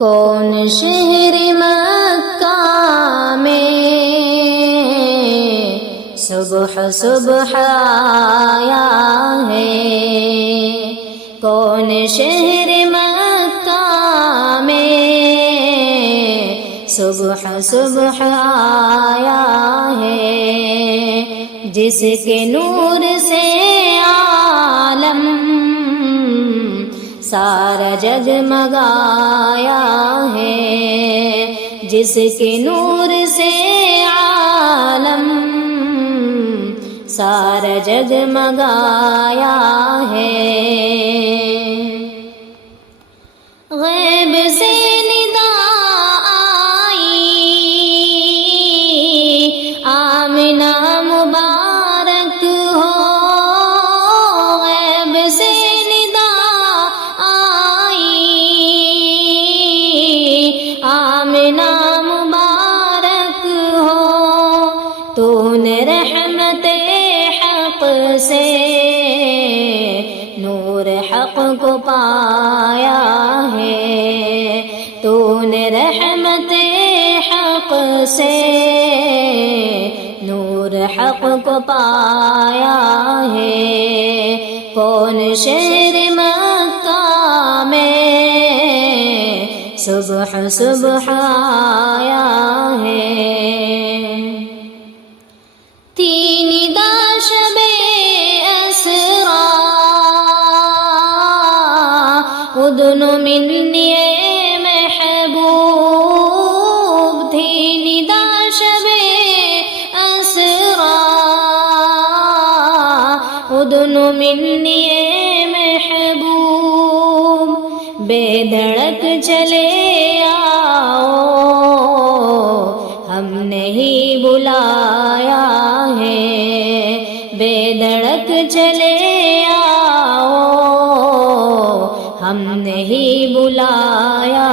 کون شہر مکہ میں صبح صبح آیا ہے، کون شہر مکہ میں صبح صبح آیا ہے، جس کے نور سے عالم سارا جگمگایا ہے، جس کے نور سے عالم سارا جگمگایا ہے۔ غیب سے ندا آئی آمنہ مبارک ہو، غیب سے ندا آئی آمنہ مبارک ہو، تو نے رحمت حق سے نور حق کو پایا ہے، تو نے رحمت حق سے نور حق کو پایا ہے۔ کون شہر مکہ میں صبح صبح آیا ہے، تھی ندا شب اسرا اذن منی اے محبوب، تھی ندا شب اسرا اذن منی اے محبوب، بے دھڑک چلے آؤ ہم نے ہی بلایا ہے، بے دھڑک چلے آؤ ہم نے ہی بلایا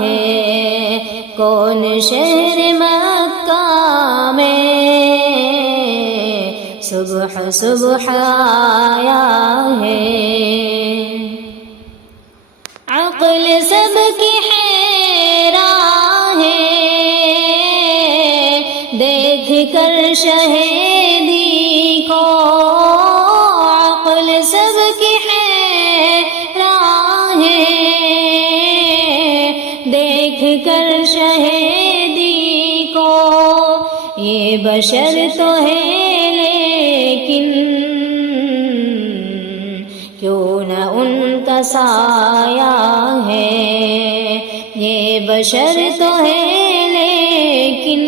ہے۔ کون شہر مکہ میں صبح صبح آیا ہے، عقل سب کی حیران ہے دیکھ کر شہیدی کو، عقل سب کی حیران ہے دیکھ کر شہیدی کو، یہ بشر تو ہے لیکن کیوں نہ ان کا سایہ ہے، یہ بشر تو ہے لیکن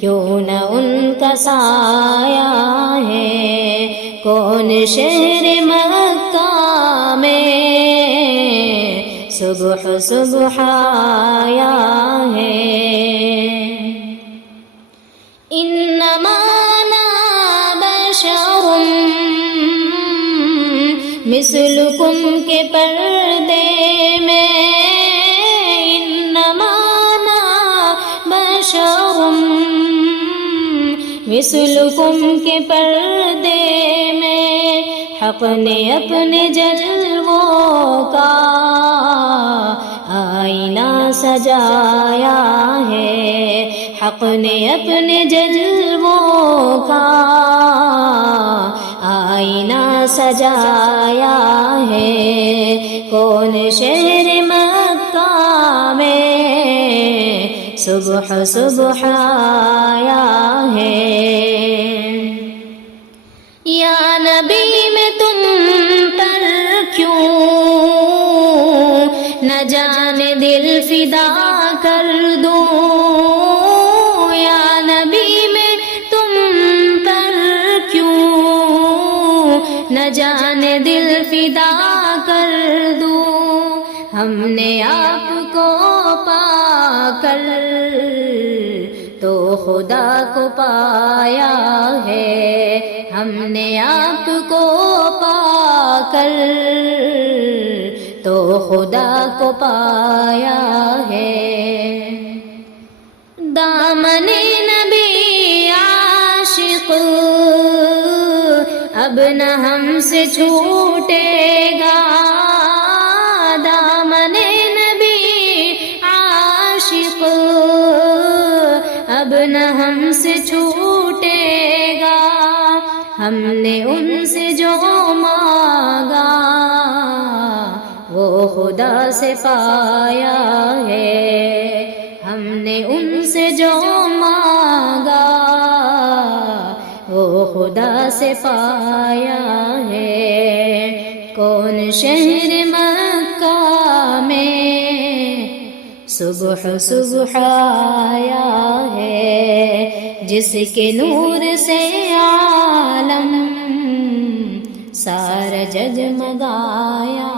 کیوں نہ ان کا سایہ ہے۔ کون شہر مکہ میں صبح صبح آیا ہے، انما انا بشر مثلکم کے پردے میں، انما انا بشر مثلکم کے پردے میں، حق نے اپنے جلووں کا آئینہ سجایا ہے، حق نے اپنے جلووں کا آئینہ سجایا ہے۔ کون شہر مکہ میں صبح صبح آیا ہے، یا نبی میں تم پر کیوں نہ جانے دل فدا کر دوں، یا نبی میں تم پر کیوں نہ جانے دل فدا کر دوں، ہم نے آپ کو پا کر تو خدا کو پایا ہے، ہم نے آپ کو پا کر تو خدا کو پایا ہے۔ دامن نبی عاشق اب نہ ہم سے چھوٹے گا، دامن نبی ہم سے چھوٹے گا، ہم نے ان سے جو مانگا وہ خدا سے پایا ہے، ہم نے ان سے جو مانگا وہ خدا سے پایا ہے۔ کون شہر مکہ میں صبح صبح آیا ہے، جس کے نور سے عالم سارا جگمگایا